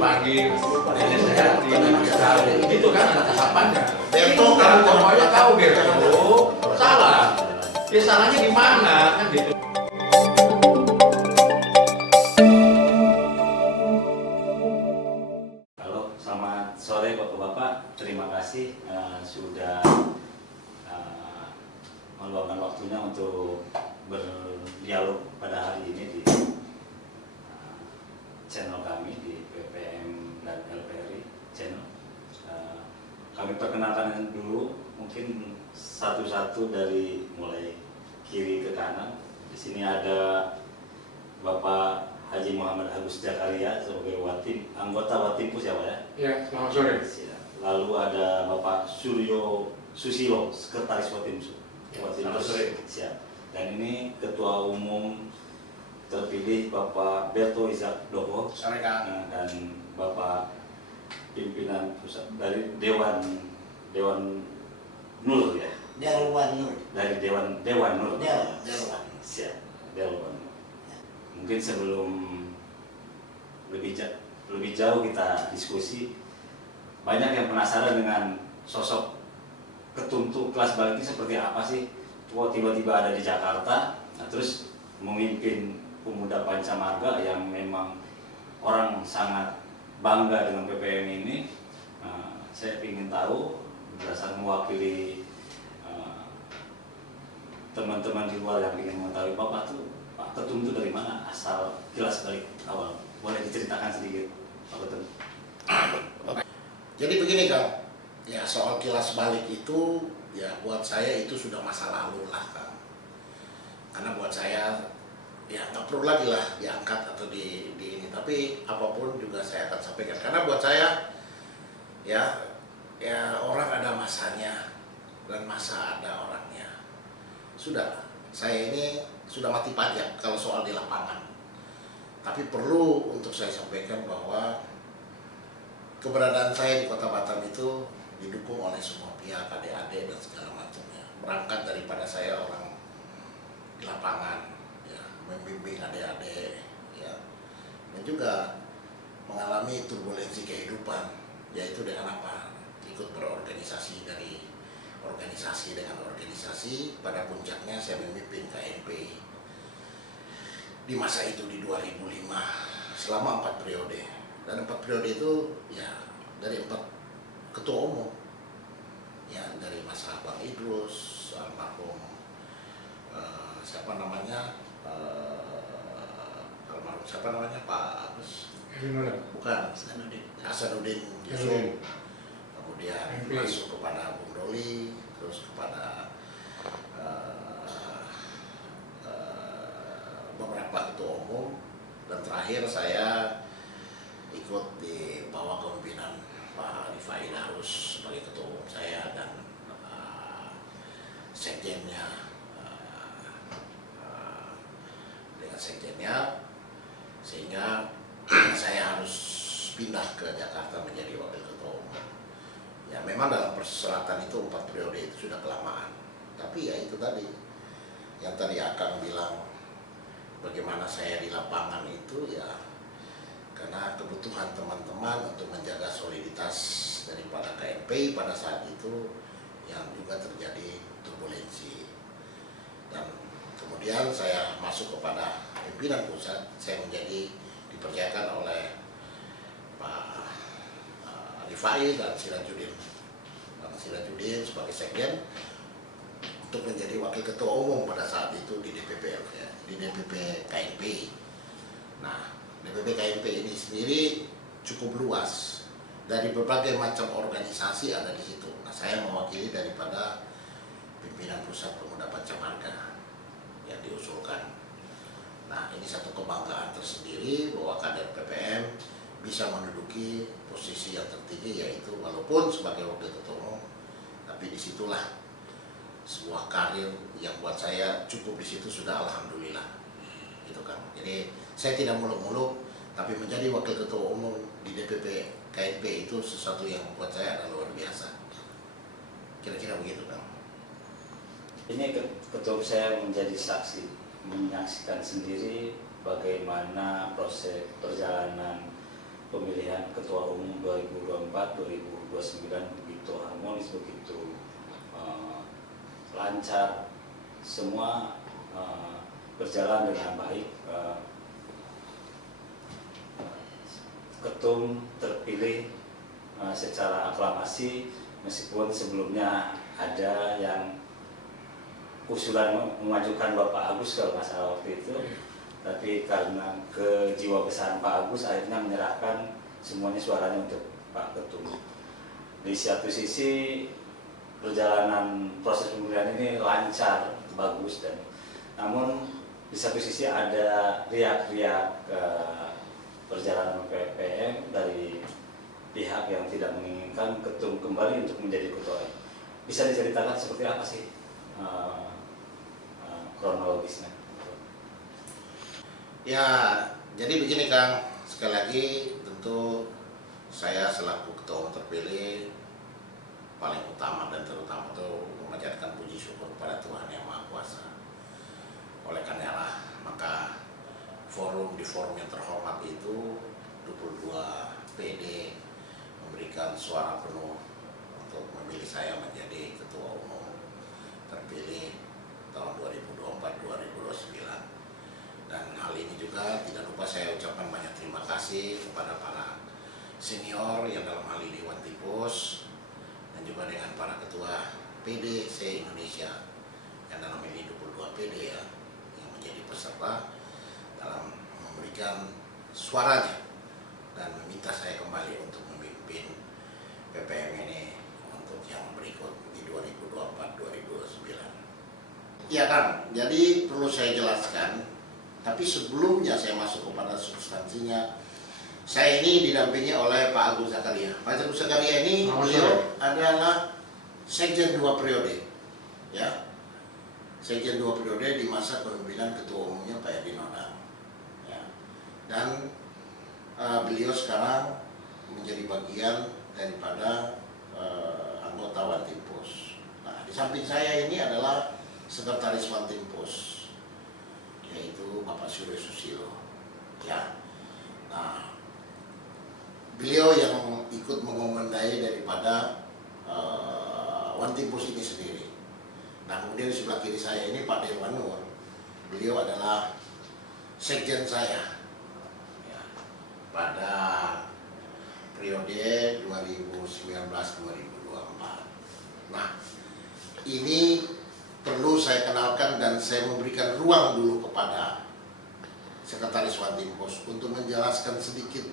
pagi nenek sehat di gitu kan ada tahapannya. Berto kamu semuanya tahu Berto salah. Ya salahnya di mana kan gitu. Halo, selamat sore Bapak-Bapak. Terima kasih sudah meluangkan waktunya untuk berdialog pada hari ini di channel kami di PPM dan LPRI channel. Kami perkenalkan dulu mungkin satu-satu dari mulai kiri ke kanan. Di sini ada Bapak Haji Muhammad Agus Jakaria sebagai anggota Watimpu siapa ya? Ya, selamat sore. Lalu ada Bapak Suryo Susilo, Sekretaris Watimpu. Selamat sore. Siap. Dan ini Ketua Umum terpilih Bapak Berto Isaac Doko dan Bapak pimpinan pusat dari Dewan Nur ya. Dewan Nur. Dari Dewan Nur. Dewan. Siap. Dewan. Mungkin sebelum lebih jauh kita diskusi, banyak yang penasaran dengan sosok ketumtu kelas balik ini seperti apa sih? Kok tiba-tiba ada di Jakarta, nah, terus memimpin pemuda Pancamarga yang memang orang sangat bangga dengan PPM ini. Saya ingin tahu berdasarkan mewakili teman-teman di luar yang ingin mengetahui Bapak tuh Pak Ketum itu dari mana asal kilas balik awal, boleh diceritakan sedikit Pak Ketum? Jadi begini Kang, ya soal kilas balik itu ya buat saya itu sudah masa lalu lah Kang. Karena buat saya ya nggak perlu lagi lah diangkat atau di ini, tapi apapun juga saya akan sampaikan. Karena buat saya ya orang ada masanya dan masa ada orangnya. Sudah, saya ini sudah mati pajak kalau soal di lapangan. Tapi perlu untuk saya sampaikan bahwa keberadaan saya di Kota Batam itu didukung oleh semua pihak, adik-adik dan segala macamnya. Berangkat daripada saya orang di lapangan, ya, membimbing adik-adik, ya, dan juga mengalami turbulensi kehidupan, yaitu dengan apa? Ikut berorganisasi dari organisasi dengan organisasi. Pada puncaknya saya memimpin KNP di masa itu di 2005 selama 4 periode. Dan 4 periode itu ya dari 4 ketua umum, ya dari masa Bang Idrus, almarhum Pak Agus, bukan Hasanuddin Yusuf, kemudian masuk kepada Bung Doli, terus kepada beberapa ketua umum, dan terakhir saya ikut di bawah kepemimpinan Pak Rifai Darus sebagai ketua umum saya dan sekjennya dengan sekjennya, sehingga saya harus pindah ke Jakarta menjadi wakil ketua umum. Ya memang dalam persyaratan itu 4 periode itu sudah kelamaan, tapi ya itu tadi yang tadi Akang bilang bagaimana saya di lapangan itu ya karena kebutuhan teman-teman untuk menjaga soliditas daripada KNP pada saat itu yang juga terjadi turbulensi. Dan kemudian saya masuk kepada pimpinan pusat, saya dipercayakan oleh Pak Rifai dan Sirajuddin sebagai sekjen untuk menjadi wakil ketua umum pada saat itu di DPP ya, di DPP KNP. Nah, DPP KNP ini sendiri cukup luas, dari berbagai macam organisasi ada di situ. Nah, saya mewakili daripada pimpinan pusat pemuda Pancamarga yang diusulkan. Nah, ini satu kebanggaan tersendiri bahwa kader PPM bisa menduduki posisi yang tertinggi, yaitu walaupun sebagai wakil ketua umum, tapi disitulah sebuah karir yang buat saya cukup di situ sudah alhamdulillah, gitu kan. Jadi saya tidak muluk-muluk, tapi menjadi wakil ketua umum di DPP KNP itu sesuatu yang buat saya adalah luar biasa. Kira-kira begitu kan. Ini ketua saya menjadi saksi, menyaksikan sendiri bagaimana proses perjalanan pemilihan ketua umum 2024-2029 begitu harmonis, begitu lancar, semua berjalan dengan baik. Ketum terpilih secara aklamasi, meskipun sebelumnya ada yang usulan memajukan Bapak Agus kalau nggak salah waktu itu, tapi karena kejiwabesaraan Pak Agus akhirnya menyerahkan semuanya suaranya untuk Pak Ketum. Di satu sisi perjalanan proses pemilihan ini lancar, bagus, dan namun di satu sisi ada riak-riak perjalanan PPM dari pihak yang tidak menginginkan Ketum kembali untuk menjadi ketua. Bisa diceritakan seperti apa sih kronologisnya? Ya, jadi begini Kang, sekali lagi tentu saya selaku ketua umum terpilih paling utama dan terutama itu memanjatkan puji syukur kepada Tuhan Yang Maha Kuasa. Oleh karena maka di forum yang terhormat itu 22 PD memberikan suara penuh untuk memilih saya menjadi ketua umum terpilih tahun 2024-2029. Dan hal ini juga tidak lupa saya ucapkan banyak terima kasih kepada para senior yang dalam hal ini Wantipus, dan juga dengan para ketua PD se-Indonesia yang dalam ini 22 PD ya, yang menjadi peserta dalam memberikan suaranya dan meminta saya kembali untuk memimpin PPM ini untuk yang berikut di 2024-2029. Iya kan, jadi perlu saya jelaskan. Tapi sebelumnya saya masuk kepada substansinya, saya ini didampingi oleh Pak Agus Zakaria. Pak Agus Zakaria ini beliau adalah sekjen 2 periode, ya, sekjen 2 periode di masa kepemimpinan ketua umumnya Pak Edi Nodang, ya. Dan beliau sekarang menjadi bagian daripada anggota Wantipus. Nah, di samping saya ini adalah sekretaris Wantipus, yaitu Bapak Suryo Susilo, ya. Nah, beliau yang ikut mengomandai daripada Wantipus ini sendiri. Nah, kemudian di sebelah kiri saya ini Pak Dewan Nur, beliau adalah sekjen saya, ya, pada periode 2019-2024. Nah, ini perlu saya kenalkan dan saya memberikan ruang dulu kepada Sekretaris Wantipus untuk menjelaskan sedikit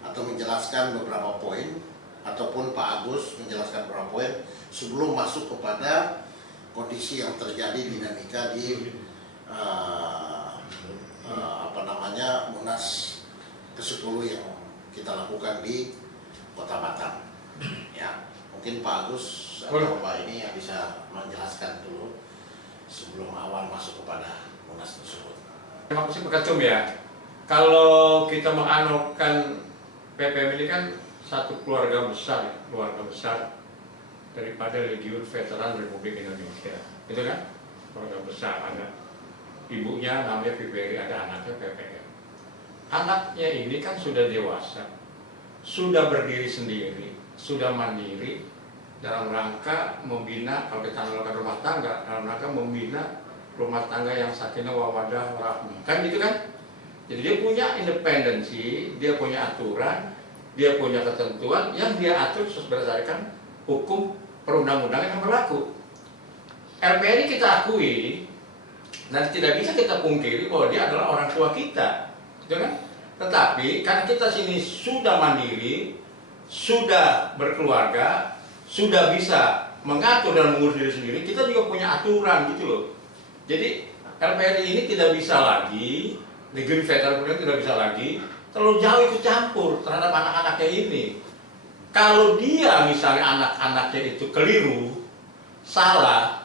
atau menjelaskan beberapa poin, ataupun Pak Agus menjelaskan beberapa poin sebelum masuk kepada kondisi yang terjadi dinamika di Munas ke-10 yang kita lakukan di Kota Batam, ya. Mungkin Pak Agus atau Pak ini yang bisa menjelaskan dulu sebelum awal masuk kepada Munas tersebut. Terima kasih Pak Ketum ya. Kalau kita menganalogkan PPM ini kan satu keluarga besar daripada Legiun Veteran Republik Indonesia. Itu kan keluarga besar, ada ibunya namanya Fiberi, ada anaknya PPM. Anaknya ini kan sudah dewasa, sudah berdiri sendiri, sudah mandiri dalam rangka membina, kalau kita melakukan rumah tangga, dalam rangka membina rumah tangga yang sakinah mawaddah warahmah, kan gitu kan? Jadi dia punya independensi, dia punya aturan, dia punya ketentuan yang dia atur berdasarkan hukum perundang-undangan yang berlaku. LPR kita akui dan tidak bisa kita pungkiri bahwa dia adalah orang tua kita, gitu kan? Tetapi karena kita sini sudah mandiri, sudah berkeluarga, sudah bisa mengatur dan mengurus diri sendiri, kita juga punya aturan gitu loh. Jadi LPRI ini tidak bisa lagi, Legiun Veteran tidak bisa lagi terlalu jauh ikut campur terhadap anak-anaknya ini. Kalau dia misalnya anak-anaknya itu keliru, salah,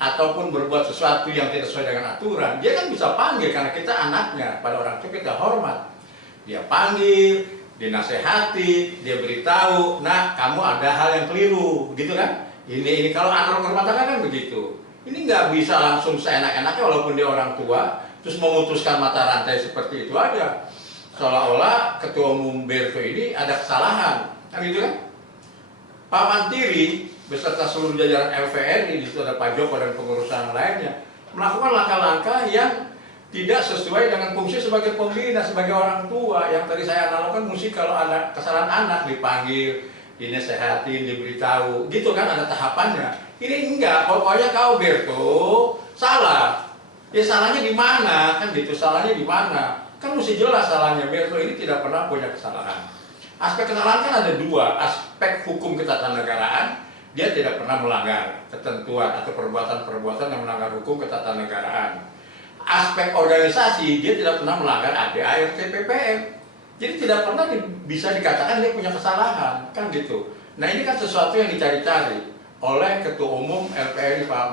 ataupun berbuat sesuatu yang tidak sesuai dengan aturan, dia kan bisa panggil, karena kita anaknya, pada orang tua kita hormat. Dia panggil, dinasehati, dia beritahu, nah kamu ada hal yang keliru, gitu kan? Ini kalau anak rumah tangga kan begitu. Ini nggak bisa langsung seenak-enaknya walaupun dia orang tua, terus memutuskan mata rantai seperti itu aja. seolah-olah Ketua Umum Berto ini ada kesalahan, kan gitu kan? Pak Mantiri beserta seluruh jajaran LVRI, di situ ada Pak Joko dan pengurusan lainnya, melakukan langkah-langkah yang tidak sesuai dengan fungsi sebagai pembina, sebagai orang tua. Yang tadi saya analogkan, mesti kalau ada kesalahan anak dipanggil, dinasehatin, diberitahu, gitu kan, ada tahapannya. Ini enggak, pokoknya kau Berto salah. Ya salahnya di mana, kan gitu, salahnya di mana? Kan mesti jelas salahnya. Berto ini tidak pernah punya kesalahan. Aspek kesalahan kan ada dua, aspek hukum ketatanegaraan, dia tidak pernah melanggar ketentuan atau perbuatan-perbuatan yang melanggar hukum ketatanegaraan. Aspek organisasi, dia tidak pernah melanggar ADART PPM. Jadi tidak pernah bisa dikatakan dia punya kesalahan, kan gitu. Nah ini kan sesuatu yang dicari-cari oleh Ketua Umum LPRI Pak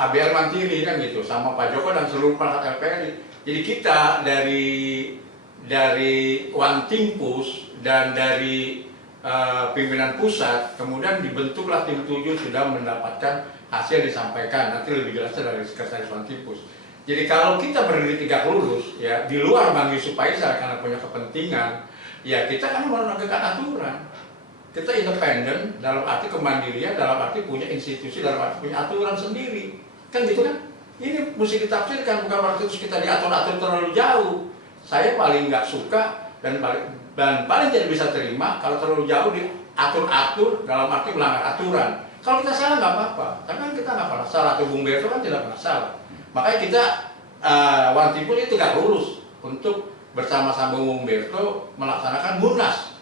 ABL Mantiri, kan gitu, sama Pak Joko dan seluruh perangkat LPRI. Jadi kita dari One Team Push dan dari pimpinan pusat, kemudian dibentuklah tim 7 sudah mendapatkan hasil disampaikan, nanti lebih jelasnya dari Sekretaris One Team Push. Jadi kalau kita berdiri tegak lurus, ya di luar Bang Yusuf Faisal karena punya kepentingan, ya kita kan menegakkan aturan. Kita independen dalam arti kemandirian, dalam arti punya institusi, dalam arti punya aturan sendiri, kan gitu kan? Ini mesti ditafsirkan, bukan berarti terus kita diatur-atur terlalu jauh. Saya paling nggak suka dan paling tidak bisa terima kalau terlalu jauh diatur-atur dalam arti melanggar aturan. Kalau kita salah nggak apa-apa, tapi kan kita nggak pernah salah, atau Bung Berto kan tidak pernah salah. Makanya kita One Team Push itu nggak lurus untuk bersama-sama Bung Berto melaksanakan munas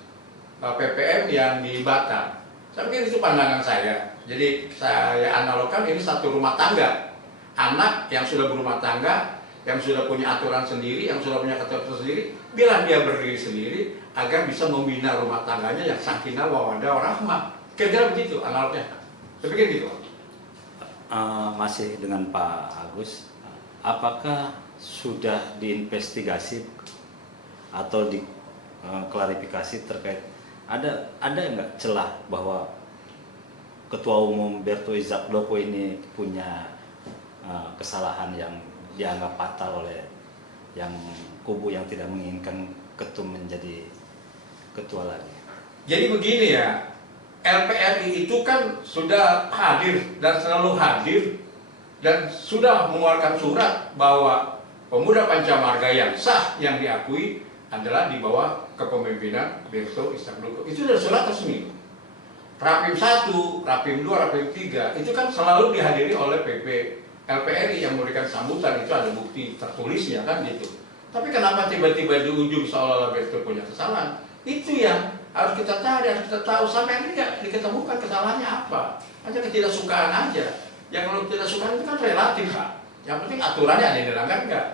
PPM yang di Batam. Saya pikir itu pandangan saya. Jadi saya analogkan ini satu rumah tangga. Anak yang sudah berumah tangga, yang sudah punya aturan sendiri, yang sudah punya ketentuan sendiri, biarlah dia berdiri sendiri agar bisa membina rumah tangganya yang sakinah mawaddah warahmah. Kira-kira begitu analognya. Saya pikir gitu. Masih dengan Pak Agus, apakah sudah diinvestigasi atau diklarifikasi terkait ada nggak celah bahwa Ketua Umum Berto Izakdoko ini punya kesalahan yang dianggap fatal oleh yang kubu yang tidak menginginkan Ketum menjadi ketua lagi? Jadi begini ya, LPRI itu kan sudah hadir dan selalu hadir dan sudah mengeluarkan surat bahwa pemuda Pancamarga yang sah yang diakui adalah di bawah kepemimpinan Berto Izakdoko. Itu sudah surat resmi. Rapim 1, Rapim 2, Rapim 3 itu kan selalu dihadiri oleh PP LPRI yang memberikan sambutan, itu ada bukti tertulisnya kan gitu. Tapi kenapa tiba-tiba di ujung seolah-olah Berto punya kesalahan? Itu yang harus kita cari, harus kita tahu. Sampai ini nggak diketemukan kesalahannya apa. Hanya ketidaksukaan aja. Yang kalau ketidaksukaan itu kan relatif Pak. Yang penting aturannya ada yang dilanggar nggak.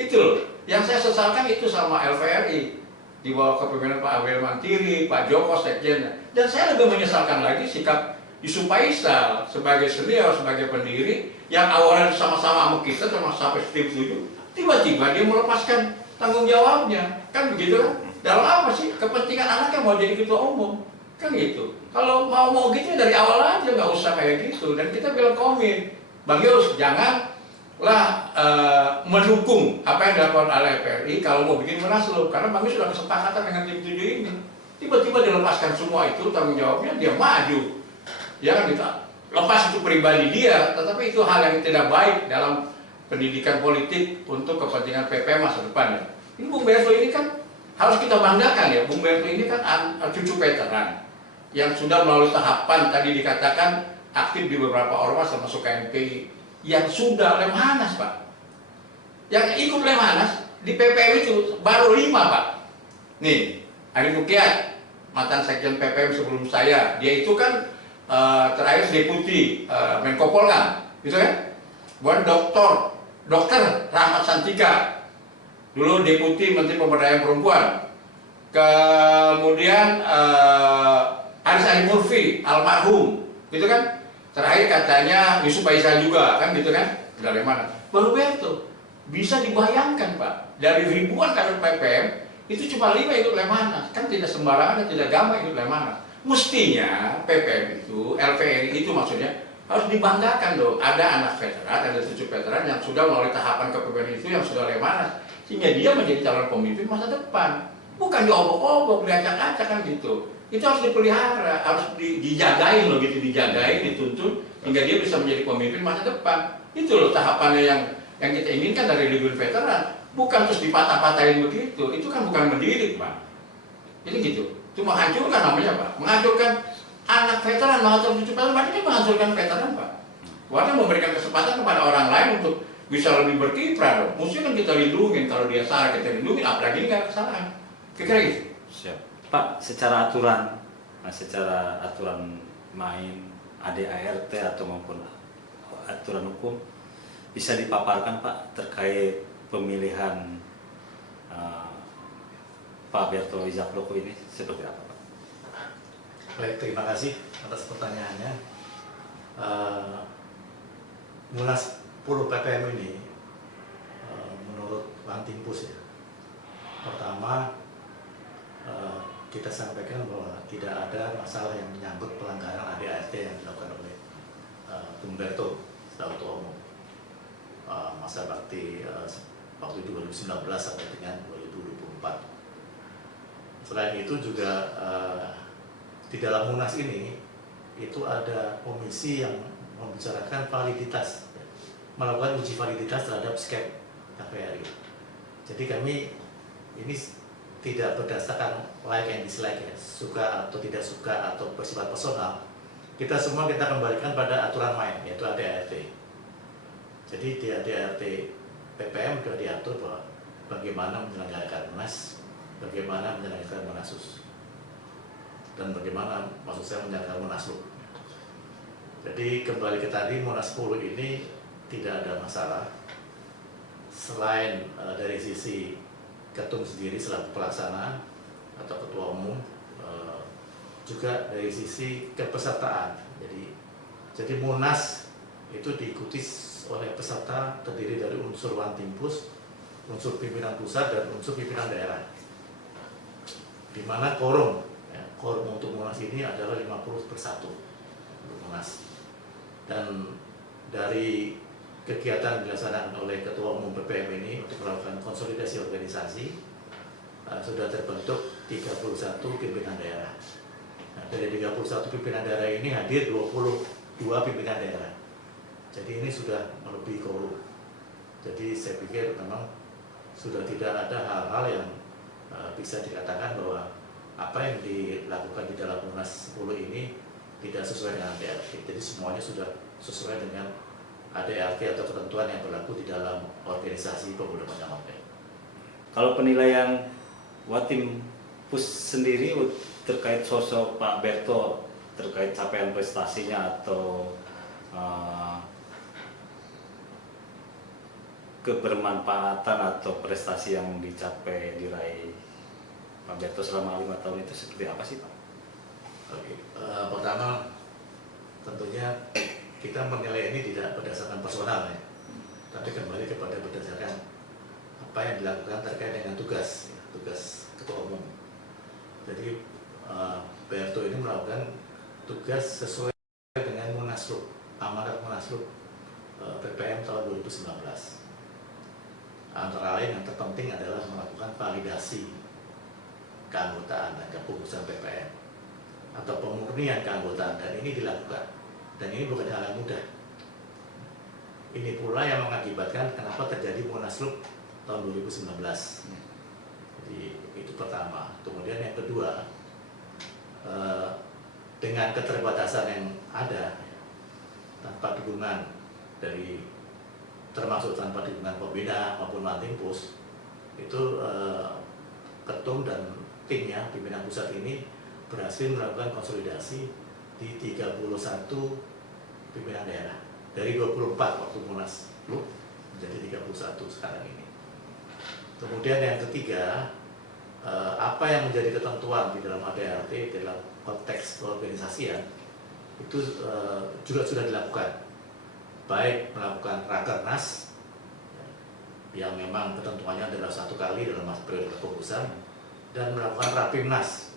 Itu loh. Yang saya sesalkan itu sama LVRI di bawah kepemimpinan Pak ABL Mantiri, Pak Joko sekjennya. Dan saya lebih menyesalkan lagi sikap Yusuf Faisal sebagai senior, sebagai pendiri yang awalnya sama-sama sama kita, sama sampai tim 7, tiba-tiba dia melepaskan tanggung jawabnya, kan begitu kan? Dalam apa sih kepentingan anaknya mau jadi ketua umum, kan gitu. Kalau mau gitu dari awal aja, nggak usah kayak gitu. Dan kita bilang komit, Bang Yus janganlah mendukung apa yang dilakukan oleh LPRI kalau mau bikin munaslup, karena Bang Yus sudah kesepakatan dengan tim 7 ini. Tiba-tiba dilepaskan semua itu tanggung jawabnya, dia maju. Ya kan gitu, lepas itu pribadi dia, tetapi itu hal yang tidak baik dalam pendidikan politik untuk kepentingan PP masa depan ya. Ini Bung Berto ini kan harus kita banggakan ya, Bung Berto ini kan cucu veteran yang sudah melalui tahapan tadi dikatakan aktif di beberapa ormas termasuk KMPI yang sudah Lemhanas Pak. Yang ikut Lemhanas di PPM itu baru 5 Pak. Nih, Arif Rukyat, mantan sekjen PPM sebelum saya, dia itu kan terakhir deputi Menko Polhukam, gitu kan? Buat dokter Rahmat Santika, dulu deputi Menteri Pemberdayaan Perempuan. Kemudian Aris Ali Murfi, almarhum, gitu kan? Terakhir katanya Yusuf Faisal juga, kan gitu kan? Dari mana? Baru Berto. Bisa dibayangkan Pak, dari ribuan kader PPM itu cuma 5 ikut Lemhanas, kan tidak sembarangan dan tidak gampang ikut Lemhanas. Mestinya PPM itu, LPRI itu maksudnya harus dibanggakan loh. Ada anak veteran, ada cucu veteran yang sudah melalui tahapan kepemimpinan itu yang sudah lemanas, sehingga dia menjadi calon pemimpin masa depan. Bukan diobok-obok, diacak-acak kan gitu. Itu harus dipelihara, harus dijagain loh gitu, dijagain, dituntun hingga dia bisa menjadi pemimpin masa depan. Itu loh tahapannya yang kita inginkan dari Legiun Veteran. Bukan terus dipatah-patahin begitu. Itu kan bukan mendidik, Pak. Jadi gitu. Itu menghancurkan namanya, Pak. Menghancurkan anak veteran, menghancurkan cucu veteran, berarti kan menghancurkan veteran, Pak. Warna memberikan kesempatan kepada orang lain untuk bisa lebih berkiprah dong. Mesti kan kita lindungin, kalau dia salah kita lindungin, apalagi nggak kesalahan. Kira-kira gitu. Siap. Pak, secara aturan, main ADART atau maupun aturan hukum bisa dipaparkan Pak terkait pemilihan Pak Berto Wijakloko ini seperti apa Pak? Baik, terima kasih atas pertanyaannya. Munas 10 PPM ini menurut Wantimpus ya, pertama kita sampaikan bahwa tidak ada masalah yang menyangkut pelanggaran ADART yang dilakukan oleh Bung Berto selaku Ketua Umum masa bakti waktu 2019 sampai dengan 2024. Selain itu juga di dalam Munas ini itu ada komisi yang membicarakan validitas, melakukan uji validitas terhadap skep KPRI. Jadi kami ini tidak berdasarkan like and dislike ya, suka atau tidak suka atau bersifat personal. Kita semua kita kembalikan pada aturan main, yaitu ADART. Jadi di ADART PPM sudah diatur bahwa bagaimana menyelenggarakan Munas, bagaimana menyelenggarakan Munasus, dan bagaimana maksud saya menyelenggarakan Munaslup. Jadi kembali ke tadi, Munas 10 ini tidak ada masalah. Selain dari sisi ketum sendiri selaku pelaksana atau ketua umum, juga dari sisi kepesertaan. Jadi Munas itu diikuti oleh peserta terdiri dari unsur Wantimpus, unsur pimpinan pusat dan unsur pimpinan daerah. Di mana quorum untuk Munas ini adalah 50/1 untuk Munas. Dan dari kegiatan dilaksanakan oleh Ketua Umum PPM ini untuk melakukan konsolidasi organisasi sudah terbentuk 31 pimpinan daerah. Nah, dari 31 pimpinan daerah ini hadir 22 pimpinan daerah. Jadi ini sudah melebihi quorum. Jadi saya pikir memang sudah tidak ada hal-hal yang bisa dikatakan bahwa apa yang dilakukan di dalam Munas 10 ini tidak sesuai dengan ADART. Jadi semuanya sudah sesuai dengan ADART atau ketentuan yang berlaku di dalam organisasi pemuda partai. Kalau penilaian Wantimpus sendiri terkait sosok Pak Berto, terkait capaian prestasinya atau kebermanfaatan atau prestasi yang dicapai diraih Pak Berto selama 5 tahun itu seperti apa sih Pak? Oke, pertama tentunya kita menilai ini tidak berdasarkan personal ya, tapi kembali kepada berdasarkan apa yang dilakukan terkait dengan tugas ketua umum. Jadi Berto ini melakukan tugas sesuai dengan Munaslup, amanat Munaslup PPM tahun 2019. Antara lain yang terpenting adalah melakukan validasi keanggotaan dan kepengurusan PPM atau pemurnian keanggotaan, dan ini dilakukan, dan ini bukan hal yang mudah. Ini pula yang mengakibatkan kenapa terjadi Munaslup tahun 2019. Jadi itu pertama. Kemudian yang kedua, dengan keterbatasan yang ada, tanpa dukungan dari, termasuk tanpa dukungan Pembina maupun Wantimpus, itu ketum dan timnya pimpinan pusat ini berhasil melakukan konsolidasi di 31 pimpinan daerah dari 24 waktu Munas menjadi 31 sekarang ini. Kemudian yang ketiga, apa yang menjadi ketentuan di dalam ADART dalam konteks keorganisasian itu juga sudah dilakukan, baik melakukan rakernas yang memang ketentuannya adalah 1 kali dalam masa periode kepengurusan, dan melakukan rapimnas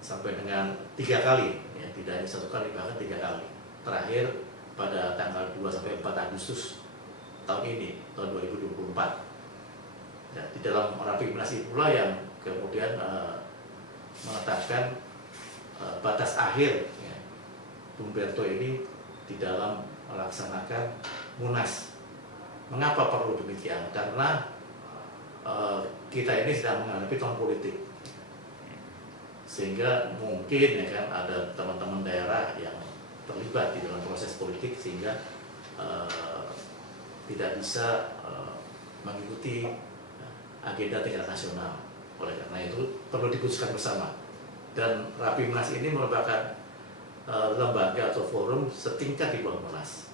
sampai dengan 3 kali, ya, tidak hanya 1 kali, bahkan 3 kali. terakhir pada tanggal 2 sampai 4 Agustus tahun ini, tahun 2024. Ya, di dalam Rapimnas pula yang kemudian menetapkan batas akhir ya, Bung Berto ini di dalam melaksanakan Munas. Mengapa perlu demikian? Karena kita ini sedang menghadapi tahun politik, sehingga mungkin ya kan ada teman-teman daerah yang terlibat di dalam proses politik sehingga tidak bisa mengikuti agenda tingkat nasional. Oleh karena itu perlu diputuskan bersama. Dan Rapimnas ini merupakan lembaga atau forum setingkat di bawah Munas.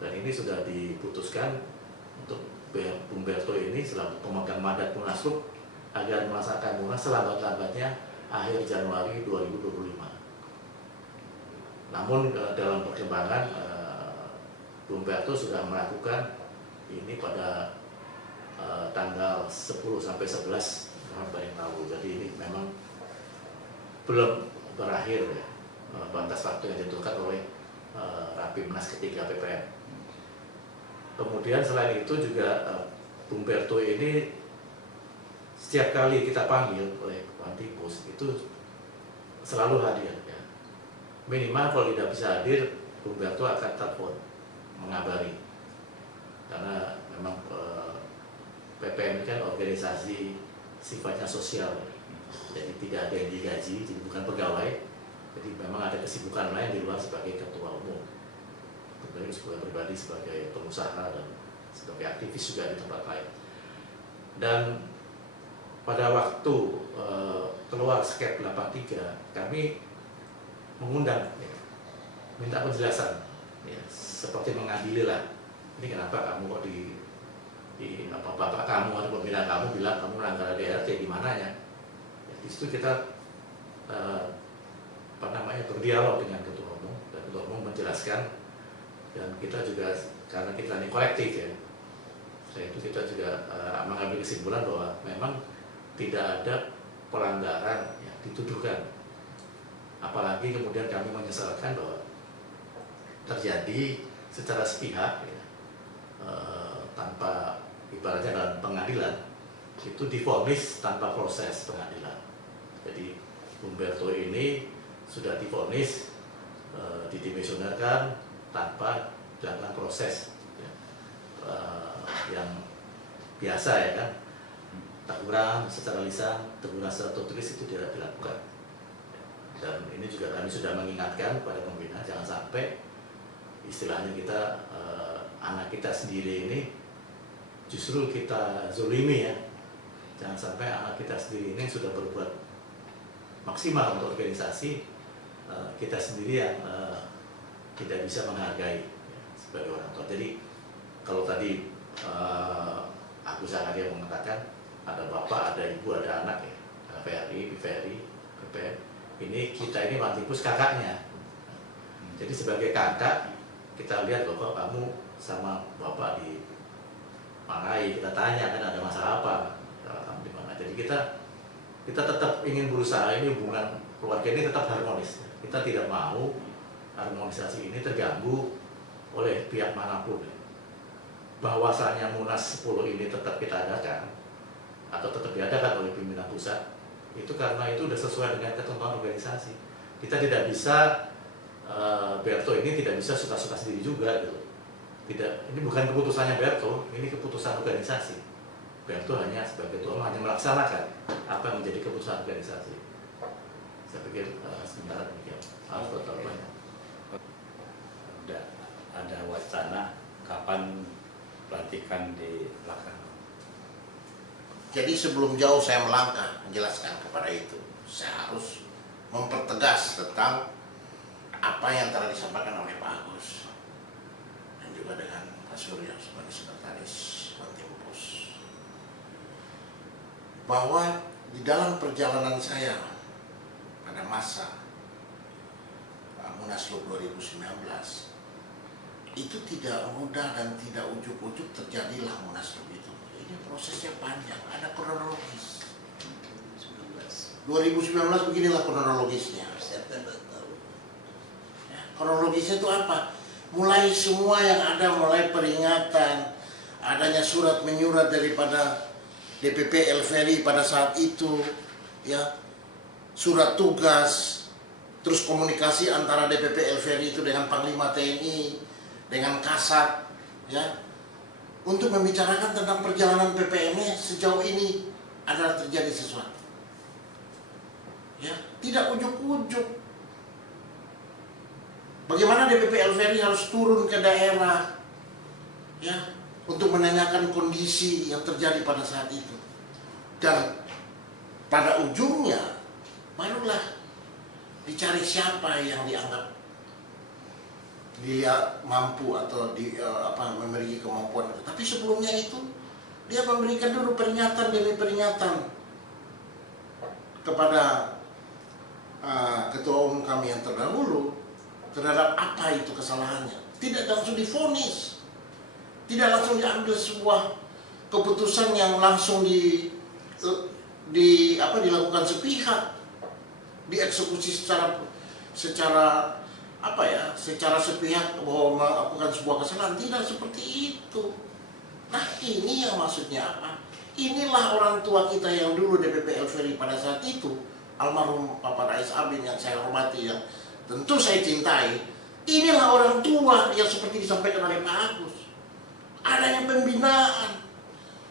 Dan ini sudah diputuskan untuk Bung Berto ini selaku pemegang mandat Munaslup agar melaksanakan Munas selambat-lambatnya akhir Januari 2025. Namun dalam perkembangan Bung Berto sudah melakukan ini pada tanggal 10 sampai 11 November yang lalu. Jadi ini memang belum berakhir ya, batas waktu yang ditentukan oleh Rapimnas ketiga PPM. Kemudian selain itu juga Bung Berto ini setiap kali kita panggil oleh Wantipus itu selalu hadir ya. Minimal kalau tidak bisa hadir, Bung Berto akan telepon mengabari. Karena memang PPM ini kan organisasi sifatnya sosial, jadi tidak ada yang digaji, jadi bukan pegawai. Jadi memang ada kesibukan lain di luar sebagai ketua umum. Tentunya sebagai pribadi, sebagai pengusaha dan sebagai aktivis juga di tempat lain. Dan pada waktu keluar Skep 83, kami mengundang, ya, minta penjelasan, ya, seperti mengadili lah. Ini kenapa kamu kok bapak kamu atau pembina kamu bilang kamu melanggar ADRT di mana ya? Di situ kita berdialog dengan ketua umum, dan ketua umum menjelaskan, dan kita juga karena kita ini kolektif ya, setelah itu kita juga mengambil kesimpulan bahwa memang tidak ada pelanggaran yang dituduhkan. Apalagi kemudian kami menyesalkan bahwa terjadi secara sepihak ya, tanpa ibaratnya dalam pengadilan itu divonis tanpa proses pengadilan. Jadi Bung Berto ini sudah divonis didimensionalkan tanpa dilakukan proses ya, yang biasa ya kan, teguran secara lisan, teguran secara tertulis itu tidak dilakukan. Dan ini juga kami sudah mengingatkan pada pembina jangan sampai istilahnya kita anak kita sendiri ini justru kita zolimi ya. Jangan sampai anak kita sendiri ini sudah berbuat maksimal untuk organisasi, kita sendiri yang tidak bisa menghargai ya, sebagai orang tua. Jadi kalau tadi aku sangat dia mengatakan ada bapak, ada ibu, ada anak ya, ada Ferry, PPM. Ini kita ini Wantipus kakaknya. Jadi sebagai kakak kita lihat bapak kamu sama bapak di Marahi, kita tanya kan ada masalah apa, kamu di mana. Jadi kita tetap ingin berusaha ini hubungan keluarga ini tetap harmonis. Kita tidak mau harmonisasi ini terganggu oleh pihak manapun. Bahwasanya Munas 10 ini tetap kita adakan atau tetap diadakan oleh pimpinan pusat, itu karena itu sudah sesuai dengan ketentuan organisasi. Kita tidak bisa Berto ini tidak bisa suka-suka sendiri juga gitu. Tidak, ini bukan keputusannya Berto, ini keputusan organisasi. Berto hanya sebagai ketua hanya melaksanakan apa yang menjadi keputusan organisasi. Saya pikir sementara demikian. Maaf kalau terlalu banyak. Ada wacana kapan pelantikan di belakang? Jadi sebelum jauh saya melangkah menjelaskan kepada itu, saya harus mempertegas tentang apa yang telah disampaikan oleh Pak Agus dan juga dengan Pak Suryo sebagai sekretaris Wantipus, bahwa di dalam perjalanan saya pada masa Munaslup 2019 itu tidak mudah dan tidak ujuk-ujuk terjadilah Munaslup itu. Ini prosesnya panjang, ada kronologis. 2019 beginilah kronologisnya. Kronologisnya itu apa? Mulai semua yang ada, mulai peringatan, adanya surat menyurat daripada DPP Elveri pada saat itu, ya, surat tugas, terus komunikasi antara DPP Elveri itu dengan Panglima TNI, dengan Kasat, ya, untuk membicarakan tentang perjalanan PPM-nya sejauh ini adalah terjadi sesuatu. Ya, tidak ujuk-ujuk. Bagaimana DPP Elveri harus turun ke daerah, ya, untuk menanyakan kondisi yang terjadi pada saat itu. Dan pada ujungnya barulah dicari siapa yang dianggap dia mampu atau memiliki kemampuan. Tapi sebelumnya itu dia memberikan dulu peringatan demi peringatan kepada ketua umum kami yang terdahulu terhadap apa itu kesalahannya. Tidak langsung divonis, tidak langsung diambil sebuah keputusan yang langsung dilakukan sepihak, dieksekusi secara sepihak bahwa melakukan sebuah kesalahan. Tidak seperti itu. Nah, ini yang maksudnya apa? Inilah orang tua kita yang dulu DPP Elveri pada saat itu, almarhum Bapak Rais Abin yang saya hormati, yang tentu saya cintai. Inilah orang tua yang seperti disampaikan oleh Pak Agus. Adanya pembinaan.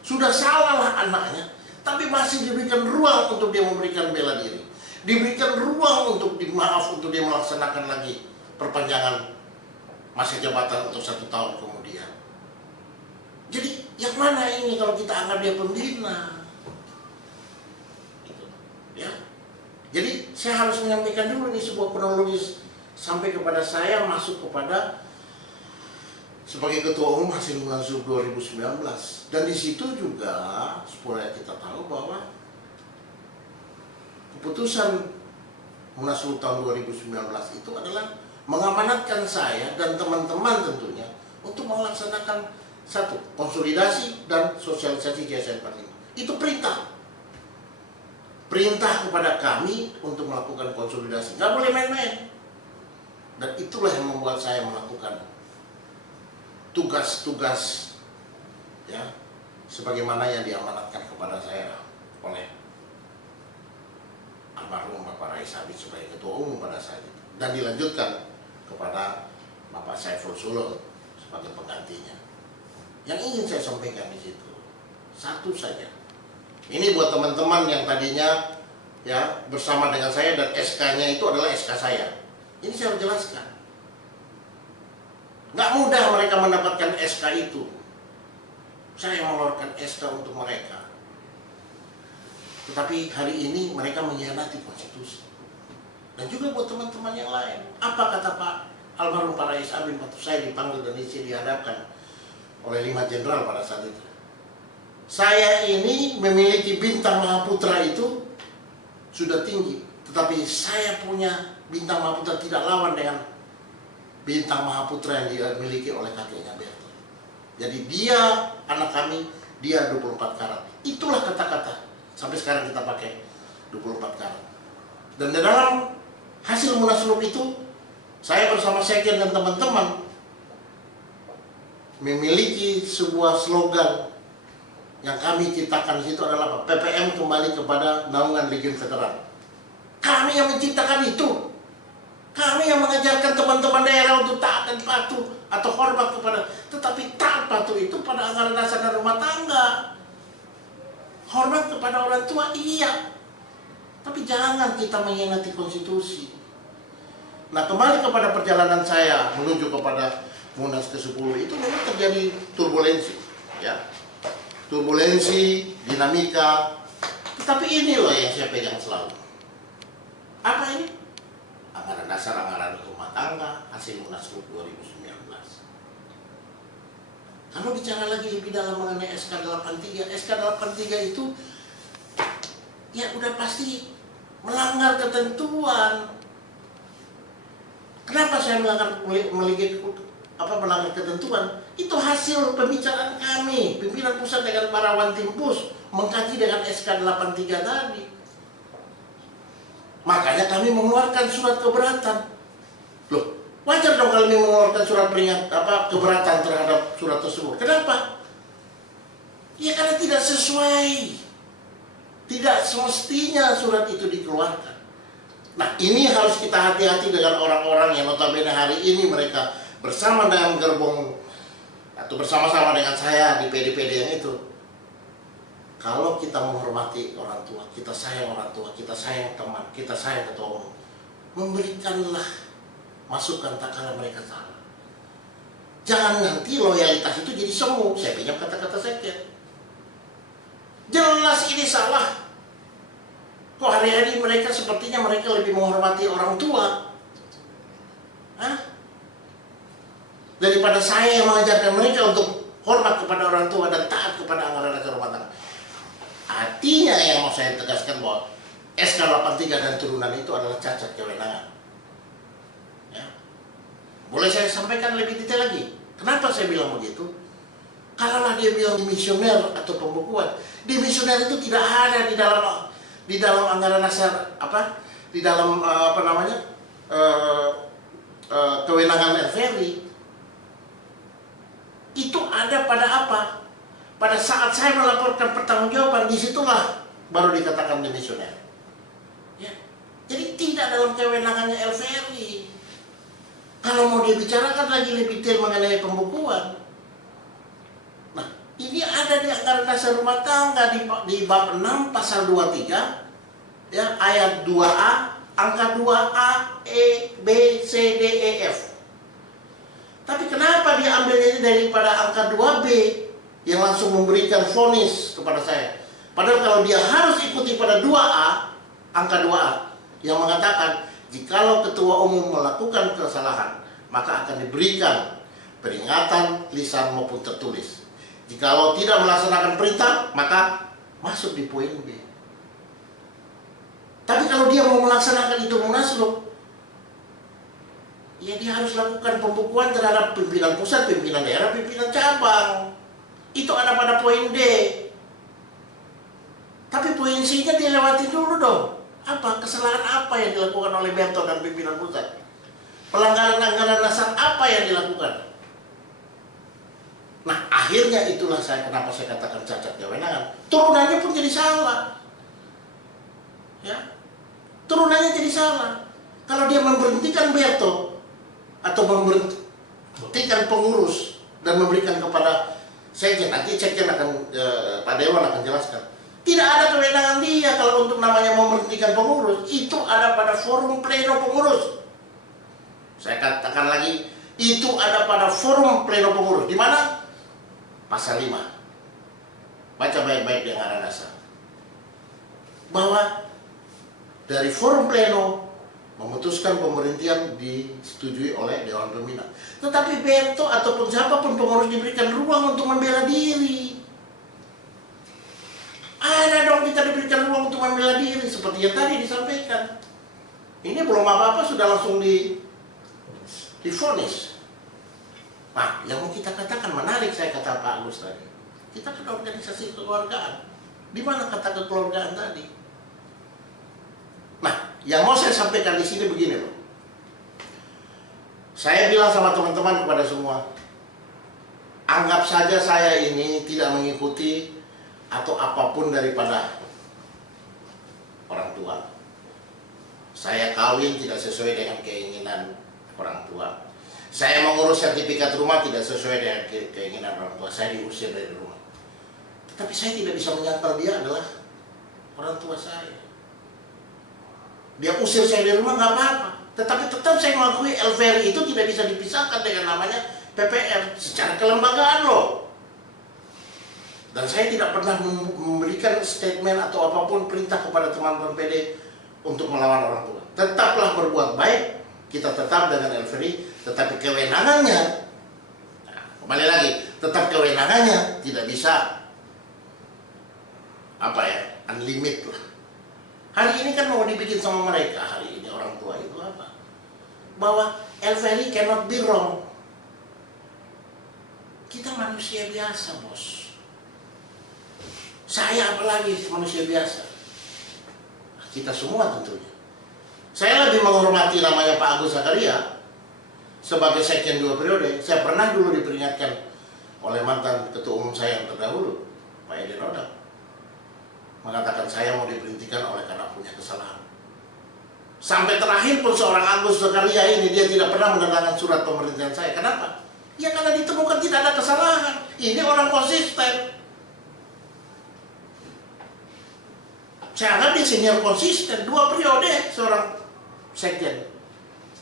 Sudah salahlah anaknya, tapi masih diberikan ruang untuk dia memberikan bela diri. Diberikan ruang untuk untuk dia melaksanakan lagi perpanjangan masa jabatan untuk 1 tahun kemudian. Jadi yang mana ini kalau kita anggap dia pembina? Gitu. Ya. Jadi saya harus menyampaikan dulu nih sebuah kronologis sampai kepada saya masuk kepada sebagai ketua umum hasil Munaslup 2019. Dan di situ juga supaya kita tahu bahwa keputusan Munaslup tahun 2019 itu adalah mengamanatkan saya dan teman-teman tentunya untuk melaksanakan satu, konsolidasi dan sosialisasi GSM 45. Itu perintah. Perintah kepada kami untuk melakukan konsolidasi. Nggak boleh main-main. Dan itulah yang membuat saya melakukan tugas-tugas, ya, sebagaimana yang diamanatkan kepada saya oleh almarhum Bapak Rais Abid sebagai ketua umum pada saat itu. Dan dilanjutkan kepada Bapak Saiful Suluh sebagai penggantinya. Yang ingin saya sampaikan di situ satu saja. Ini buat teman-teman yang tadinya, ya, bersama dengan saya dan SK-nya itu adalah SK saya. Ini saya harus jelaskan. Nggak mudah mereka mendapatkan SK itu. Saya mengeluarkan SK untuk mereka. Tetapi hari ini mereka mengkhianati konstitusi. Dan juga buat teman-teman yang lain. Apa kata Pak almarhum Pak Rais Abin waktu saya dipanggil dan dihadapkan oleh 5 jenderal pada saat itu? Saya ini memiliki bintang Mahaputra itu sudah tinggi, tetapi saya punya bintang Mahaputra tidak lawan dengan bintang Mahaputra yang dimiliki oleh kakeknya Bertolt. Jadi dia anak kami, dia 24 karat. Itulah kata-kata sampai sekarang kita pakai 24 karat. Dan di dalam hasil Munaslup itu saya bersama Sekjen dan teman-teman memiliki sebuah slogan yang kami ciptakan di situ adalah apa? PPM kembali kepada naungan Legiun Veteran. Kami yang menciptakan itu. Kami yang mengajarkan teman-teman daerah untuk taat dan patuh atau hormat kepada, tetapi taat patuh itu pada anggaran dasar dan rumah tangga. Hormat kepada orang tua iya. Tapi jangan kita mengkhianati konstitusi. Nah, kembali kepada perjalanan saya menuju kepada Munas ke-10 itu memang terjadi turbulensi, ya. Turbulensi, dinamika. Tetapi ini loh yang saya pegang selalu. Apa ini? Anggaran dasar, anggaran rumah tangga, hasil Munaslup 2019. Kalau bicara lagi lebih dalam mengenai SK 83, SK 83 itu ya udah pasti melanggar ketentuan. Kenapa saya melanggar ketentuan? Itu hasil pembicaraan kami, pimpinan pusat dengan para Wantimpus mengkaji dengan SK 83 tadi. Makanya kami mengeluarkan surat keberatan. Loh, Wajar dong kalau mengeluarkan surat keberatan terhadap surat tersebut. Kenapa? Ya karena tidak sesuai. Tidak semestinya surat itu dikeluarkan. Nah, ini harus kita hati-hati dengan orang-orang yang notabene hari ini mereka bersama dengan gerbong atau bersama-sama dengan saya di PD-PD yang itu. Kalau kita menghormati orang tua, kita sayang orang tua, kita sayang teman, kita sayang ketua umum, memberikanlah masukan tak kala mereka salah. Jangan nanti loyalitas itu jadi semu. Saya pinjam kata-kata sekjen. Jelas ini salah. Kok hari-hari mereka sepertinya mereka lebih menghormati orang tua, hah? Daripada saya yang mengajarkan mereka untuk hormat kepada orang tua dan taat kepada anggaran dasar rumah tangga. Artinya yang mau saya tegaskan bahwa SK 83 dan turunan itu adalah cacat kewenangan. Ya. Boleh saya sampaikan lebih detail lagi? Kenapa saya bilang begitu? Kalaulah dia bilang dimisioner atau pembukuan, dimisioner itu tidak ada di dalam anggaran dasar di dalam kewenangan LVRI. Itu ada pada apa? Pada saat saya melaporkan pertanggungjawaban, disitulah baru dikatakan dimisioner. Ya. Jadi tidak dalam kewenangannya LVRI. Kalau mau dibicarakan lagi lebih detail mengenai pembukuan, nah ini ada di anggaran dasar rumah tangga di bab 6 pasal 23 ya, ayat 2A, angka 2A, E, B, C, D, E, F. Tapi kenapa diambilnya ini daripada angka 2B yang langsung memberikan vonis kepada saya? Padahal kalau dia harus ikuti pada 2A, angka 2A yang mengatakan jikalau ketua umum melakukan kesalahan, maka akan diberikan peringatan lisan maupun tertulis. Jikalau tidak melaksanakan perintah, maka masuk di poin B. Tapi kalau dia mau melaksanakan itu munaslup, ya dia harus lakukan pembukuan terhadap pimpinan pusat, pimpinan daerah, pimpinan cabang. Itu ada pada poin D. Tapi poin C-nya dia lewati dulu dong. Apa? Kesalahan apa yang dilakukan oleh Berto dan pimpinan pusat? Pelanggaran anggaran dasar apa yang dilakukan? Nah, akhirnya itulah kenapa saya katakan cacat kewenangan. Turunannya pun jadi salah. Ya. Turunannya jadi salah. Kalau dia memberhentikan Berto atau memberhentikan pengurus dan memberikan kepada sekjen, nanti sekjen akan Pak Dewan akan jelaskan. Tidak ada kewenangan dia kalau untuk namanya memberhentikan pengurus. Itu ada pada forum pleno pengurus. Saya katakan lagi, itu ada pada forum pleno pengurus. Di mana? Pasal 5. Baca baik-baik di anggaran dasar. Bahwa dari forum pleno memutuskan pemberhentian disetujui oleh Dewan Pembina. Tetapi Berto ataupun siapapun pengurus diberikan ruang untuk membela diri. Ada dong kita diberikan ruang untuk membela diri seperti yang tadi disampaikan. Ini belum apa-apa sudah langsung divonis. Nah, yang mau kita katakan menarik, saya kata Pak Agus tadi. Kita kan organisasi kekeluargaan. Di mana kata kekeluargaan tadi? Nah, yang mau saya sampaikan di sini begini loh. Saya bilang sama teman-teman kepada semua, anggap saja saya ini tidak mengikuti atau apapun daripada orang tua. Saya kawin tidak sesuai dengan keinginan orang tua. Saya mengurus sertifikat rumah tidak sesuai dengan keinginan orang tua. Saya diusir dari rumah. Tapi saya tidak bisa menyangkal dia adalah orang tua saya. Dia usir saya dari rumah nggak apa-apa. Tetapi tetap saya mengakui LVRI itu tidak bisa dipisahkan dengan namanya PPR secara kelembagaan loh. Dan saya tidak pernah memberikan statement atau apapun perintah kepada teman-teman PD untuk melawan orang tua. Tetaplah berbuat baik, kita tetap dengan LVRI, tetapi kewenangannya, nah, kembali lagi, tetap kewenangannya tidak bisa unlimited lah. Hari ini kan mau dibikin sama mereka, hari ini orang tua itu apa? Bahwa LVRI cannot be wrong. Kita manusia biasa, bos. Saya apalagi manusia biasa. Kita semua tentunya. Saya lebih menghormati namanya Pak Agus Zakaria sebagai sekjen 2 periode, saya pernah dulu diperingatkan oleh mantan ketua umum saya yang terdahulu, Pak Edi Nodak, mengatakan saya mau diberhentikan oleh karena punya kesalahan. Sampai terakhir pun seorang Agus Zakaria ini dia tidak pernah menandatangani surat pemberhentian saya. Kenapa? Ya karena ditemukan tidak ada kesalahan. Ini orang konsisten. Saya anggap dia senior konsisten, 2 periode seorang sekjen.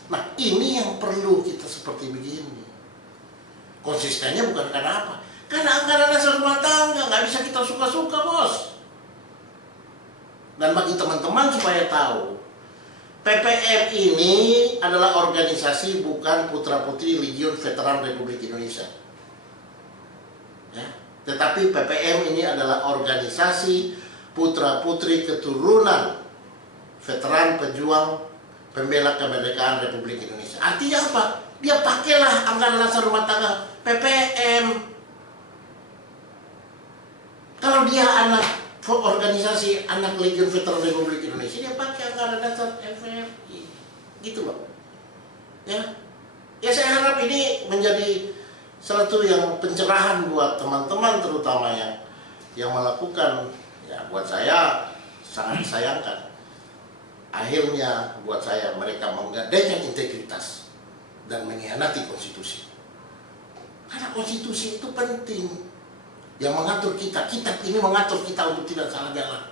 Nah ini yang perlu kita seperti begini. Konsistennya bukan karena apa? Karena anggaran dasar rumah tangga, nggak bisa kita suka-suka bos. Dan bagi teman-teman supaya tahu, PPM ini adalah organisasi bukan putra-putri Legiun Veteran Republik Indonesia. Ya. Tetapi PPM ini adalah organisasi putra-putri keturunan veteran pejuang pembela kemerdekaan Republik Indonesia. Artinya apa? Dia pakailah anggaran dasar rumah tangga PPM. Kalau dia anak organisasi anak Legiun Veteran Republik Indonesia, dia pakai anggaran dasar FRI. Gitu loh. Ya. Ya saya harap ini menjadi satu yang pencerahan buat teman-teman terutama yang melakukan. Ya, buat saya sangat disayangkan. Akhirnya buat saya mereka menggadaikan integritas dan mengkhianati konstitusi. Karena konstitusi itu penting. Yang mengatur kita, kitab ini mengatur kita untuk tidak salah jalan.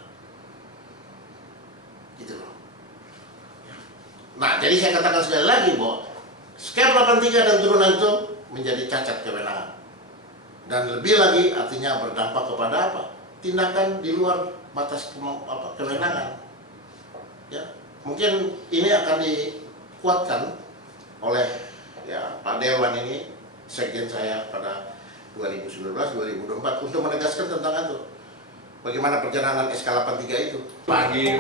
Gitu loh. Nah, jadi saya katakan sekali lagi bahwa Skep 83 dan turunan itu menjadi cacat kewenangan. Dan lebih lagi artinya berdampak kepada apa? Tindakan di luar batas kewenangan. Ya, mungkin ini akan dikuatkan oleh ya Pak Dewan ini, sekjen saya pada 2019-2024 untuk menegaskan tentang itu. Bagaimana perjalanan SK83 itu? Pagi,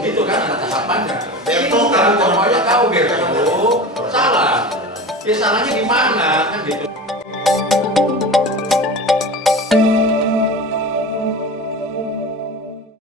itu kan ada tahapannya. Depok, Kalau tahu Depok salah. Ya salahnya di mana kan gitu.